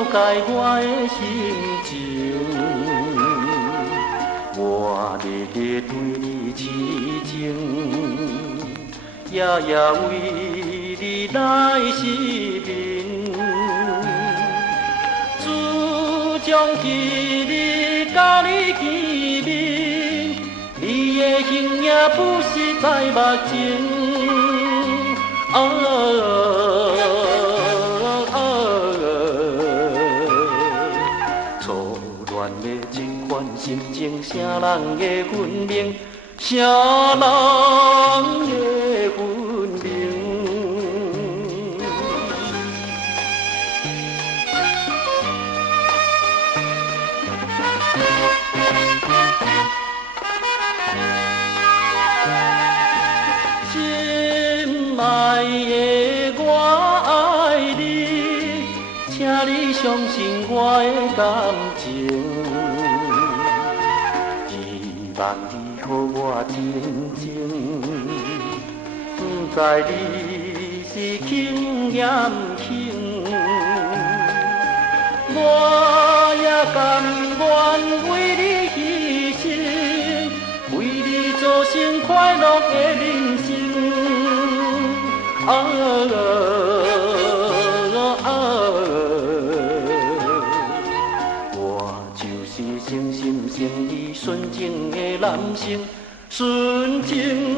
了解我的心情，我日日对你痴情，夜夜为你来失眠。自从今日甲你见面，你的形影不实在目前。错乱的这款心情，啥人会分明？啥人会分明？心爱的我爱你，请你相信我的感情，希望你予我真情，不知你是轻嫌轻，我也甘愿为你牺牲，为你造成快乐的人生。我就是诚心诚意纯情的男生，纯情